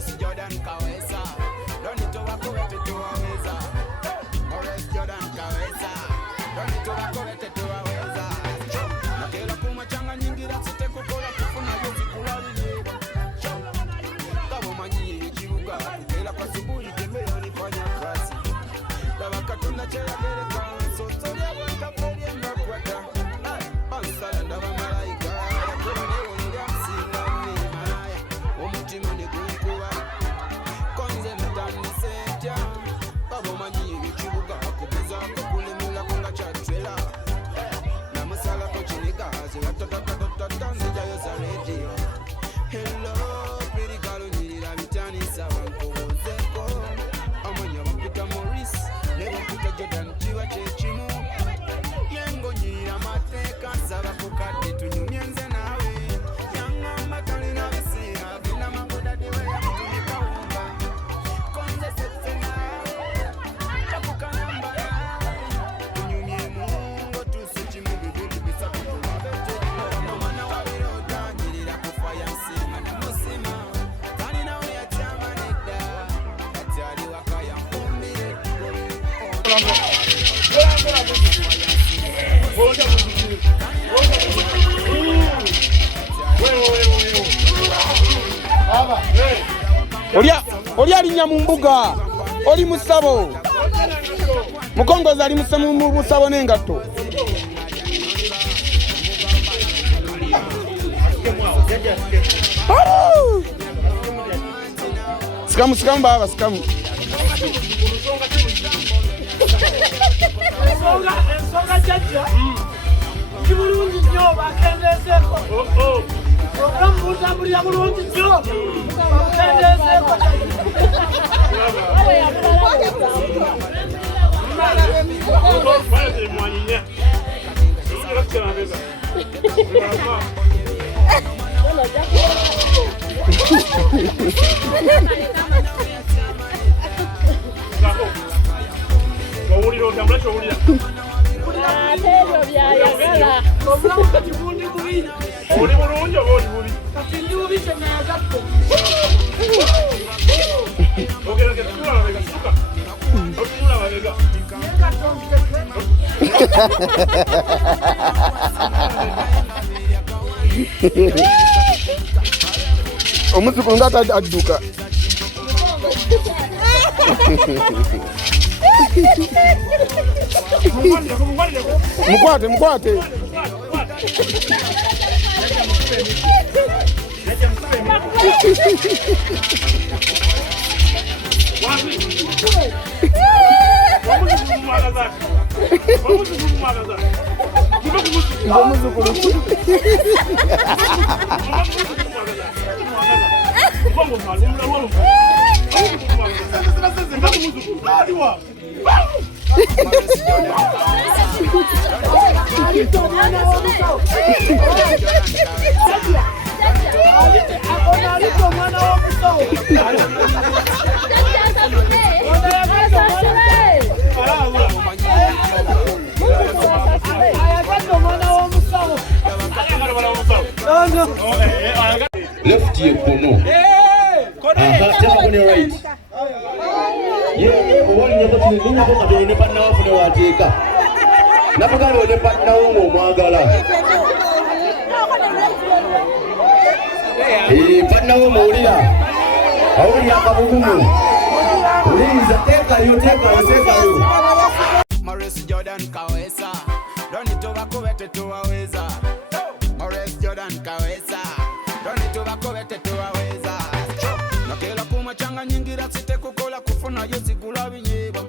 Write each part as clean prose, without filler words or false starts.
Maurice Jordan Kawesa. Don't need to walk away to Aweza. Maurice Jordan Kawesa. Don't need to walk away to Aweza. Nakela kumachanga nyingi rasite kukola kufuna yozi kulawiliwa. Kabo manyi chiruga kukela kwa subuhi tembea nifanya kasi. Dawa katunda chea gere kwa sotori ya wata peri ya mbakwata. Pansala ndawa malaika. Yakura newo nilya msinga mimaya. Umutima ni kunkuwa. Konze mtani setya. Kabo manyi chiruga kubiza kukulimula kunga chatwela. Namusala kochiniga zira tatatatata nzija yoza radio. Hello, pretty girl, nirira bitani sawa nkubuzeko. Amanya mpita Maurice, never mpita Jordan chiwa chechimu. Yengo nyira mateka saba kukati tunyumyenze nawe. Yanga matali na visira, vina mangoda diwe ya mtumika umba. Konze setse nawe, chapuka namba nawe. Tunyumye mungo tusuchimu bibili bisa kukuma bete. Nomana wabirota, nyirira kufaya nsima na musima. Tani nawe ya chama neda, atari wakaya mfumbire tukore. Oli alinya mu mbuga, oli musabo. Mukongoza ali mu busabo n'engatto. Sikamu baba, sikamu. Ensonga jajja kibulungi nnyo bakendeezeeko programu butambulira bulungi nnyo bakendeezeeko Owulira otambula kyowulira ebyo byayagala obulamu kati bundi bubi oli bulungi oba oli bubi kati ndi bubi kyenayagadde ogerage tutula mabega suka otutula mabega Omuzzukulu ng'ata adduka. Mukwate. Left your kono. Take on your right. Yeah, one year, but you never got any partner for the Watika. Never got any partner, Magala. Partner, Moria. How are you? Please, take her. Maurice Jordan Kawesa. Don't need to walk away to Aweza. Maurice Jordan Kawesa. Don't need to walk away to Aweza. Nakela kumachanga nyingi rasite kukola kufuna yozi kulawinyeba.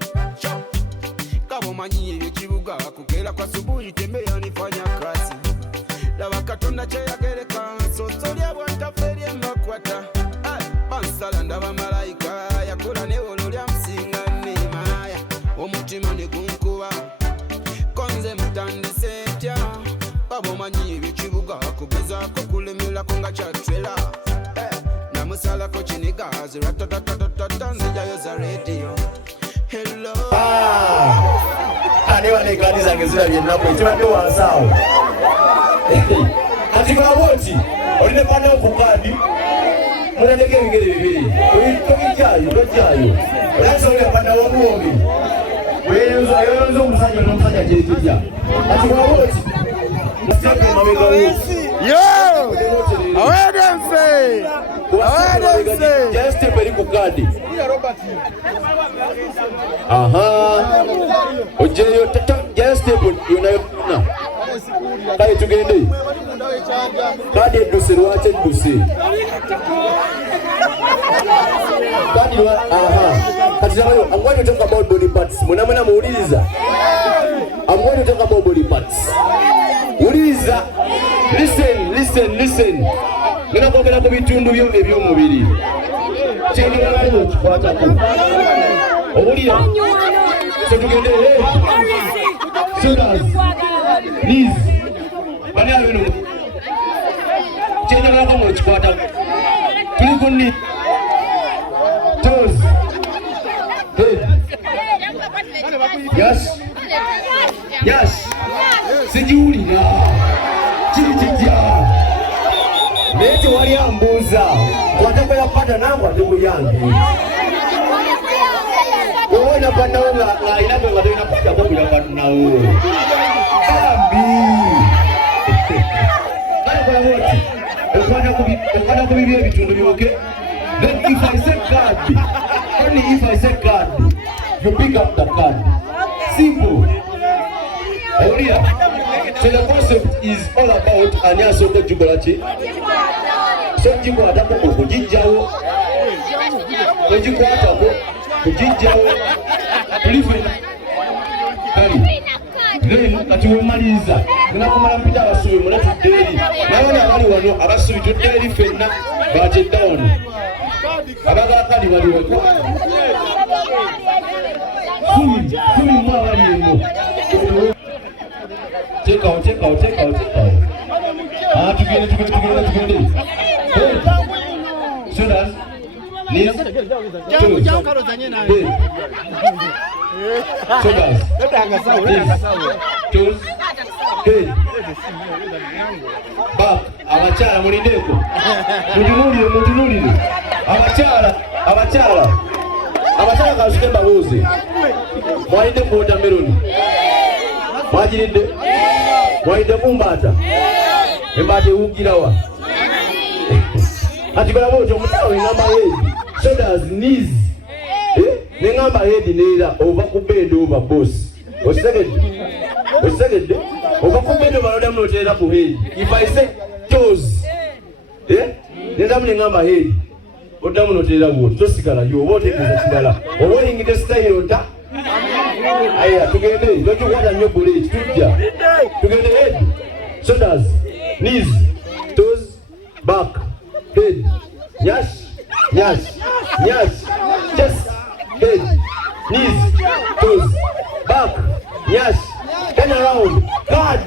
Kabo manyi ebichibuga kukela kwa subuhi tembea nifanya kasi. Dawa katunda chea gere kwa sotori ya wata peri ya mbakwata. Pansala ndawa malaika yakula newo lulya msinga mimaya. Umutima ni kunkuwa konze mtandi setya. Kabo manyi ebichibuga kubiza kukulimula kunga chatwela. Namusala kochiniga zira tatatatata nzija yoza radio. Hello. Anewa nekani zange zira byennaku ekibadde wansaawo. Kati kwa boti olina pannewo ku kadi munandeka ebigere bibiri. tojjayo oyasobola yapanda womuomi weyonza omusajja n'omusajja kyekijja kati bwaboti Just eri ku kaadi ojeyo just yona yona kale tugende kaadi edduse lwaki edduse kaadi kati zabayo I'm going to talk about body parts mwenamwena muwuliriza I'm going to talk about body parts wuliriza listen ngena kwogera ku bitundu byo eby'omubiri kyendibalali okikwatako owulira setugende shoulders knees bani abino kyendibalako mukikwatako tuli ku knee toes head yes sijiwulira kiri kijja naye tewali ambuuza kwatako yapata nangu ate muyange owona pannawo ng'ayinako nga tolina kwatako bula pannawo ambi kale kolamu oti okwata ku bibi ebitundu byoke then if I say card only if I say card you pick up the card simple owulira. So the concept is all about ani asooka jikola ki so jikwatako okugijjawo ogikwatako kugijjawo tulife kali then kati wemaliriza munakumala mpita abasubi mule tudde eri nabona abali wano abasubi tudde eri fenna bakyedda wano abagakali baliweko kumi mu abali eno Take out. Tugende. Shoulders, knees, toes. Shoulders, knees, toes, head, back. Abachala mulindeko. Mujunulire. Abachala kasuke babuze. Mwalinde ku watermelon. Mwajiride. Mwalinde kumbata. Embate ugirawa. Ati bala bojo mutawe ngamba head. Shoulders, knees. Nengamba head neera over ku bend over boss. Osegede. Over ku bend over odamu otera ku head. If I say toes. Nendamu nengamba head. Odamu otera wo. Tosikala yo wote kuza kidala. Owo ingite style ota. Aya tugende. Ndocho kwata nyo bullet tujja. Tugende head. Shoulders, knees, toes, back, head, chest, head, knees, toes, back, turn around, card.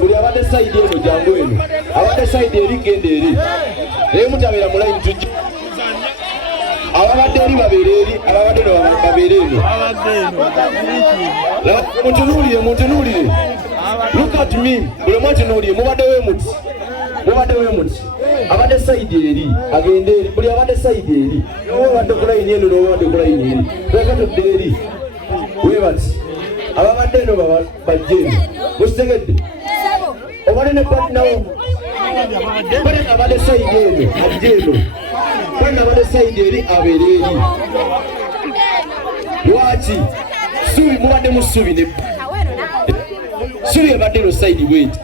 Buli abadde side eno jangu eno abadde side eri genda eri naye mutabera mu line tujja ababadde eri babeere eri ababadde no babeere eno mutunuulire look at me buli mwatunuulire mubaddewo emuti abadde side eri agende eri buli abadde side eri obadde ku line eno n'obadde ku line eri twekatodde eri webati ababadde eno bajje eno musitegedde obale ne patnawo bale abale side eno ajje eno bale abale side eri abeere eri lwaki subi mubadde mu subi ne subi ebadde no side wait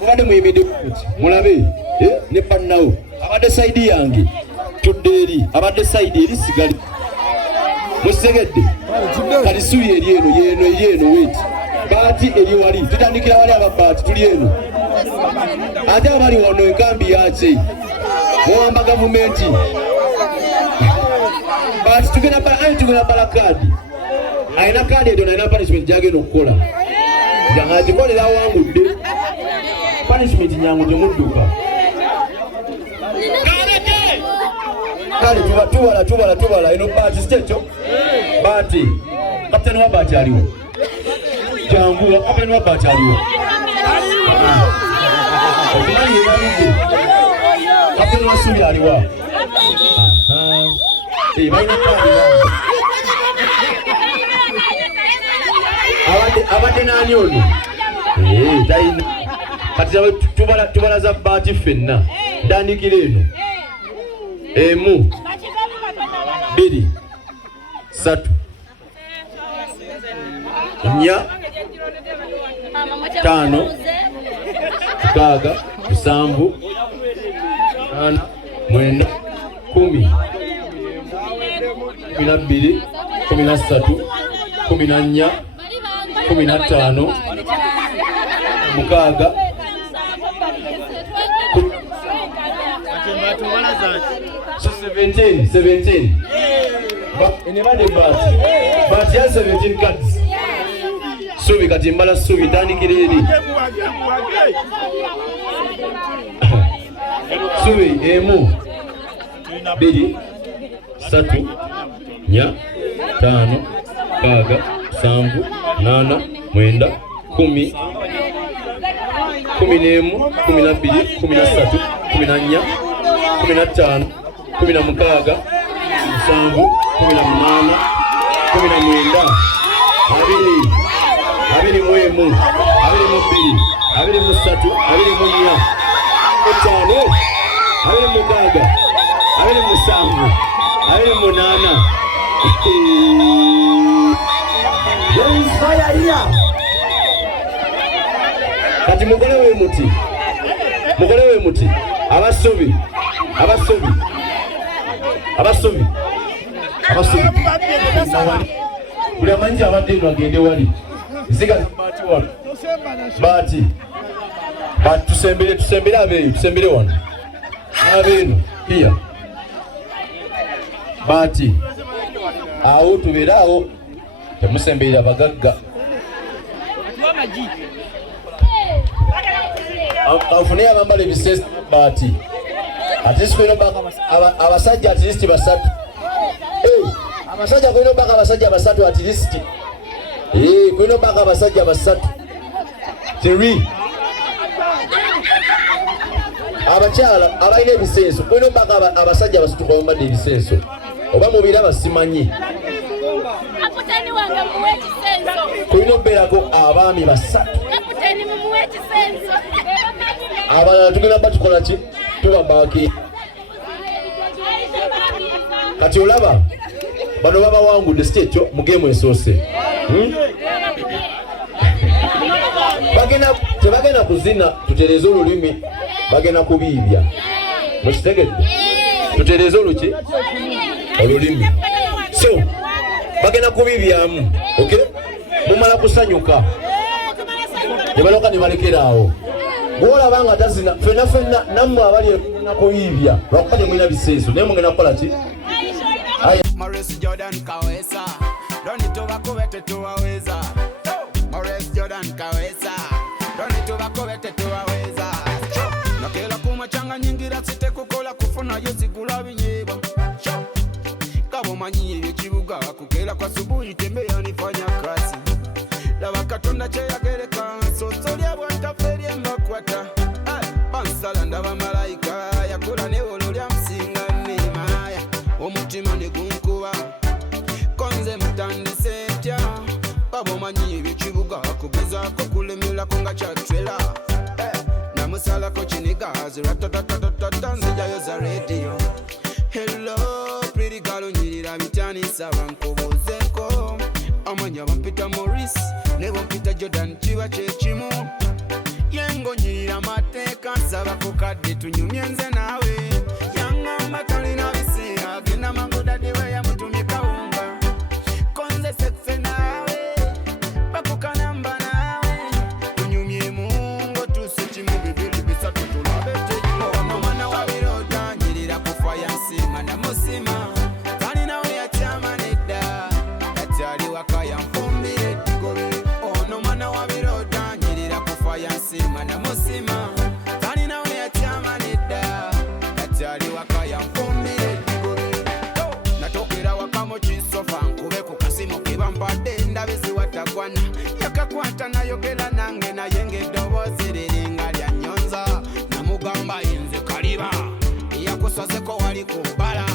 mubadde muyimidde kuti mulabe ne bannawo abadde side yange tudde eri abadde side eri sigali musegedde kati subi eri eno wait baati eri wali tutandikira wali ababaati tuli eno ate abali wano enkambi yaki muwamba gavumenti baati tugenda bala kaadi ayina kaadi edo nalina punishment gyagenda okukola agikolera awangudde punishment nyangu temudduka kale tubala eno baati sikyekyo baati kapitani wa baati aliwo jangu kapitani wa baati aliwo okimanyi yebalidde kapitani wa subi aliwa abadde nani ono talina kati tubala za baati ffenna ndandikira eno 1 2 3 4 5 6 7 8 9 10 12 13 14 15 mukaaga so 17 enebadde baati ya 17 cards subi kati mbala subi tandikira eri subi 1 2 3 4 5 6 7 8 9 10 11 12 13 14 15 16 17 18 19 abiri mu emu abiri mu bbiri abiri mu ssatu abiri mu nnya etaano abiri mu mukaaga abiri mu musanvu abiri mu munaana kati mukolewo muti abasubi buli amanyi abadde eno agende wali nsigazi baati wano baati tusembere abeeyo tusembere wano abeeno hiya baati awo tubeere awo temusemberera abagagga anfuneyo abambala ebiseesa baati atleast kulina abasajja atleast basatu abasajja kulina obaka abasajja basatu atleast kulina obaka abasajja basatu 3 abakyala abalina ebiseeso kulina obaka abasajja basatu bambadde ebiseeso oba mubiraba simanyi kulina obeerako abaami basatu abalala tugenda batukola ki tubambaaki kati olaba bano babawangudde si kyekyo mu geemu esoose tebagenda kuzina tutereze olulimi bagenda kubiibya mukitegedde tutereze oluki olulimi so bagenda kubiibyamu okay mumala kusanyuka nebaloka nebalekeraawo gwolaba nga tazina fenna nammwe abali nakubiibya lwakuba temulina biseeso naye mugenda kukola ki Maurice Jordan Kawesa Donito bakobete tuwaweza Maurice Jordan Kawesa Donito bakobete tuwaweza Nakela kumachanga nyingira site kukola kufuna yezigula binyeba Kabo manyi ebikibuga kukela kwa subuhi tembea nifanya kazi Laba katonda kyeyagereka sosoli abwantaferi emakwata Bansala ndaba malayika yakola newolo lya msinga nemaya omutima negunkuba konze mutandise ntya babo manyi ebikibuga kugezaako kulemerako nga kyatwera namusalako kinigazi ratatatatata nzijayo za radio hello pretty girl onyirira bitanisa bankubuuzeko amanya bampita Maurice ne bampita Jordan kiba kyekimu yengo nyirira amateeka nsaba ku kadde tunyumye nze naawe yaŋŋamba talina biseera genda mangu dadde we yamutumye kawunga konze sekse naawe bakukanamba naawe tunyumye mungo tuse kimu bibiri bisatu tulabe tekimo ono mwana wa biroda nyirira kufa yansima namusima talina we yakyama nedda yakyali waka yanfumbire digobe ono mwana wa biroda nyirira kufa yansima namusima talina we yakyama nedda yakyali waka yanfumbire digobe natokera waka mu kisofa nkube ku kasimu kebampadde ndabe ziwatagwana yakakwata nayogera nange naye ng'eddoboozi liringa lya nnyonza namugamba yinze kaliba yakusazeko wali ku bbala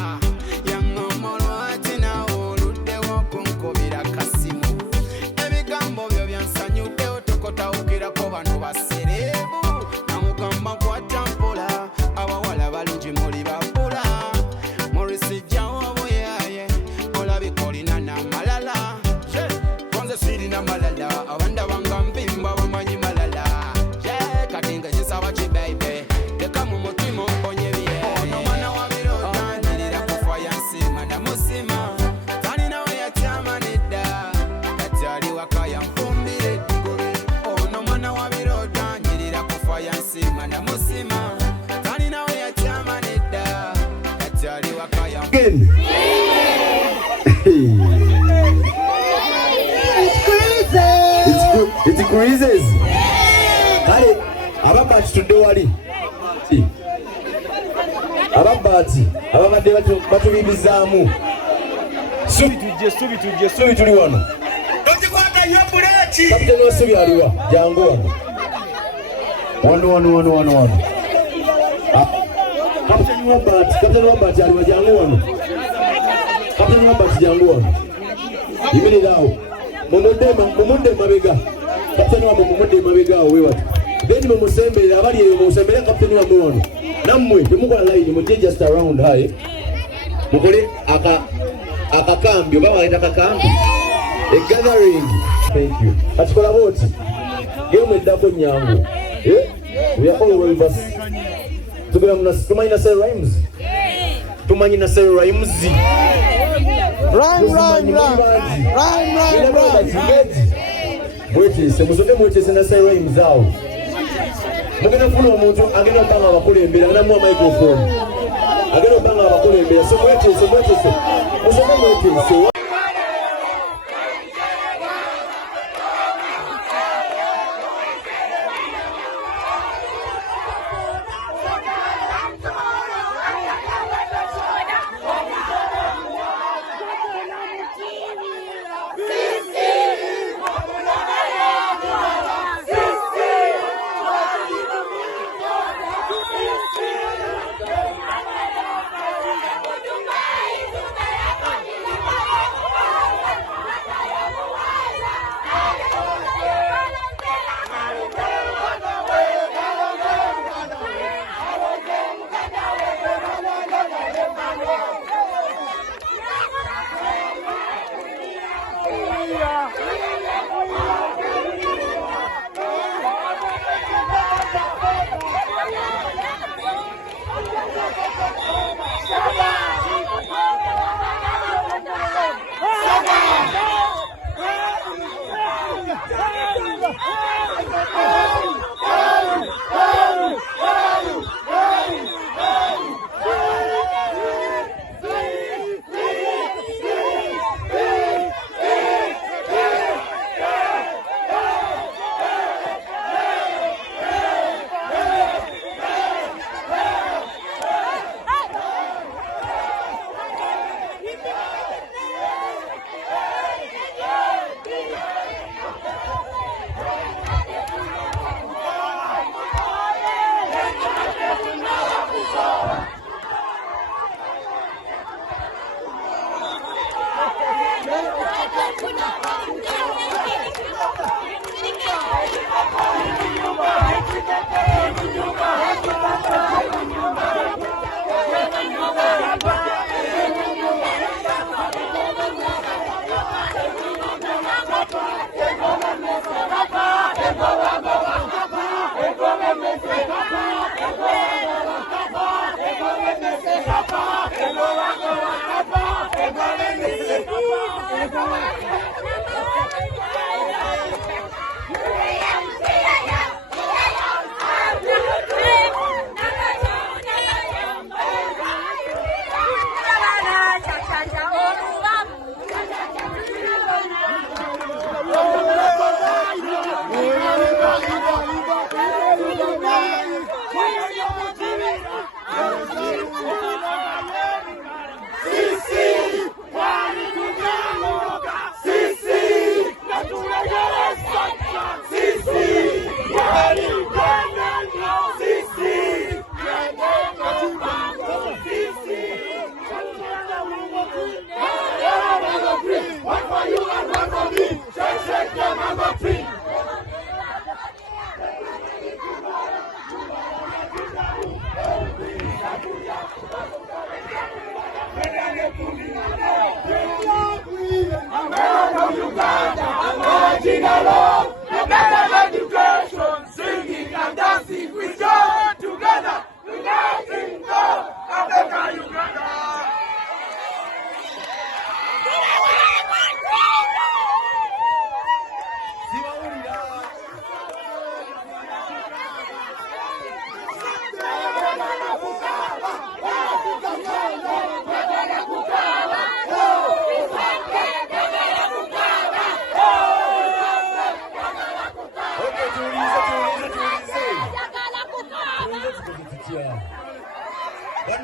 yaŋŋoma lwaki naawe oluddewo kunkubira kasimu ebigambo byo byansanyuddewo tokotawukirako bano basereebu namugamba kwata mpola abawala balungi muli babula murisijjawo buyaye olabika olina n'amalala konze sirina malala abanda banga mpimba bamanyi malala kati nga kisaba kibaibe leka mu mutima omponye bye ono mwana wa biroda nyirira kufa yansima namusima talina we yakyama nedda yakyali waka yanfumbire digobe ono mwana wa biroda nyirira kufa yansima namusima talina we yakyama nedda yakyali waka Again. It increases. Kale ababati tudde wali ababati ababadde batubibizaamu subi tuli wano kapiteni wa subi aliwa jangu wano kapiteni wa bati aliwa jangu wano kapiteni wa bati jangu wano yimirirawo mumudde mabega kapiteni wamwe mumudde mabega awo wewati then mumusemberera abali eyo musembere kapiteni wamwe wano nammwe temukola line mujje just around haye mukole akakambi oba waleeta akakambi a gathering. Thank you. Katikola boti game eddako nyangu we are all well versed tumanyi na say rhymes tumanyi na say rhymes mwetese musoke mwetese na say rhymes awo mugenda kufuna omuntu agenda okubanga abakulembera agenda muwa microphone agenda okubanga abakulembera so mwetese musoke mwetese.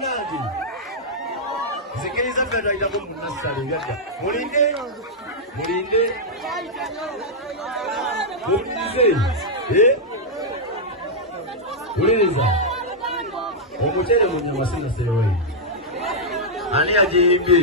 bannange zikiriza ffe tayitako mu nassale byadda mulinde mulinde mulirize muliriza omuceere mu nnyama sinaseeweyo ani yagiyimbye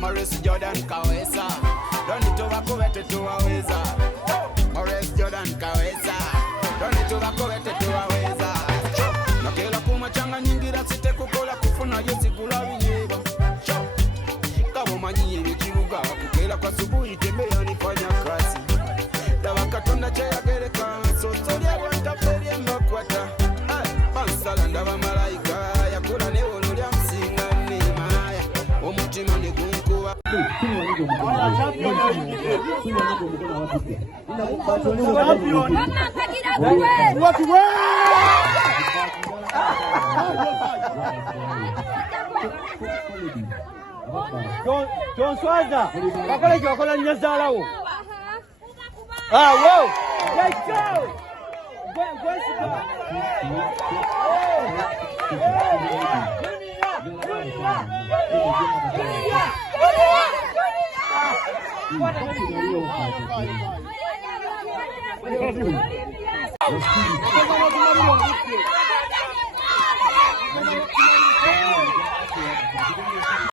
Maurice Jordan Kawesa, don't need to walk over to Aweza. Maurice Jordan Kawesa, don't need to walk over to Aweza. Nakela kumachanga nyingi rasite kukola kufuna yesi kula vinyeba. Kama manyi yekiruga kukela kwa subuhi tembea nifanya kazi. Dawa katonda chaya gereka so story wanta ferie makwata. Bansala ndaba malaika yakula ne olulya msinga ne maya. Omutima ne gunkuwa. John Swaza, bakole kyokola nyazaalawo. Whoa! Let's go!